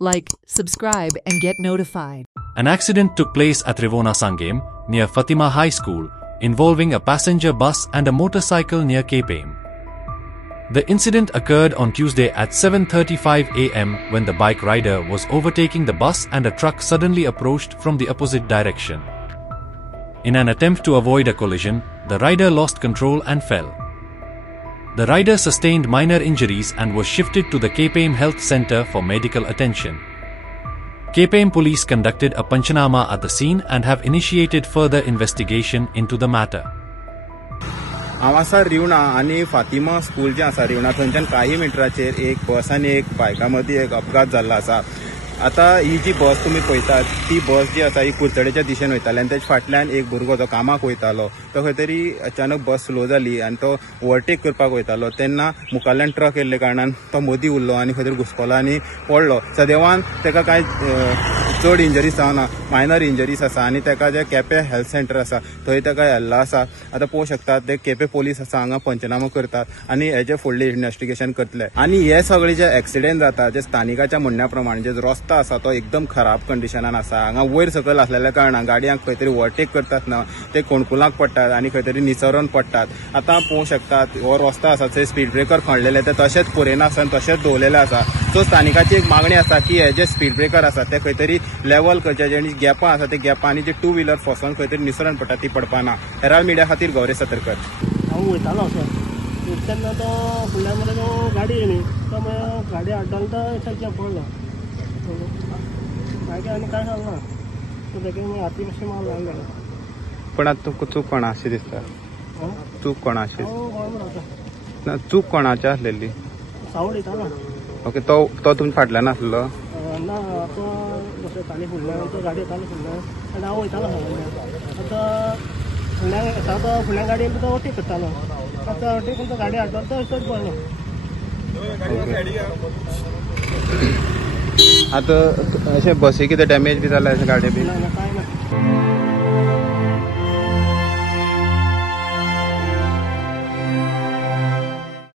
like, subscribe and get notified. An accident took place at Rivona Sangem, near Fatima High School, involving a passenger bus and a motorcycle near Capem. The incident occurred on Tuesday at 7:35 am when the bike rider was overtaking the bus and a truck suddenly approached from the opposite direction. In an attempt to avoid a collision, the rider lost control and fell. The rider sustained minor injuries and was shifted to the Capem Health Center for medical attention. Capem police conducted a panchanama at the scene and have initiated further investigation into the matter. हांव आसा रिवणा आनी फातिमा स्कूल जे आसा रिवणा थंयच्यान काही मिटराचेर एक बस आनी एक बायका मदीं एक अपघात जाल्लो आसा. आता ही जी बस तुम्ही पळयतात ती बस जी आसा ही कुडचडेच्या दिशेन वयताली आनी तेच्या फाटल्यान एक भुरगो जो कामाक वयतालो तो खंय तरी अचानक बस स्लो जाली आनी तो ओवरटेक करपाक वयतालो तेन्ना मुखारल्यान ट्रक येल्ले कारणान तो मदीं उरलो आनी खंय तरी घुस्पलो आनी पडलो. सदैवान तेका कांय चड इंजरीज जावना, मायनर इंजरीज आसा आनी तेका जे केपें हेल्थ सेंटर आसा थंय तेका व्हेल्लो आसा. आतां पळोवंक शकतात ते केपें पोलीस आसा हांगा पंचनामो करतात आनी हेजे फुडलें इन्व्हेस्टिगेशन करतले. आनी हे सगळे जे एक्सिडेंट जाता जे स्थानिकाच्या म्हणण्या प्रमाणे जे रस्तो आसा तो एकदम खराब कंडिशनान आसा. हांगा वयर सकयल आसलेल्या कारणान गाडयांक खंय तरी ओवरटेक करतात ना ते कोणकुलाक पडटात आनी खंय तरी निसरून पडटात. आतां पळोवंक शकतात हो रस्तो आसा थंय स्पीड ब्रेकर खणलेले ते तशेंच पुरेनासन तशेंच दवरलेले आसा. सो स्थानिकाची एक मागणी आसा की हे जे स्पीड ब्रेकर आसा ते खंय तरी लेवल करचे जे गॅपां आसा ते गॅपांनी जे टू व्हिलर फसोन खंय तरी निसरण पडटा ती पडपाना. हेराल्ड मिडिया खातीर गौरी सतरकर. हांव वयतालो असो तेन्ना तो फुडल्यान मरे तो गाडी येयली तो मागीर गाडी आड्डलो तो सायडीन पडलो. मागीर आनी कांय जालें ना तो तेका मागीर हाती मातशें मार लागलो. पण आतां चूक कोणाची दिसता? चूक कोणाची? ना चूक कोणाची आसलेली? सावड येतालो. ओके तो तुमच्या फाटल्यान आसलो? ना तो जसो ताली फुडल्यान तो गाडी येतालो फुडल्यान आनी हांव वयतालो आतां फुडल्यान येता तो फुडल्या गाडयेन तो ओवरटेक करतालो. आतां ओवरटेक करून तो गाडी हाडलो तो थंयच पडलो. आतां अशें बसी कितें डॅमेज बी जालें अशें गाडी बी? ना कांय ना.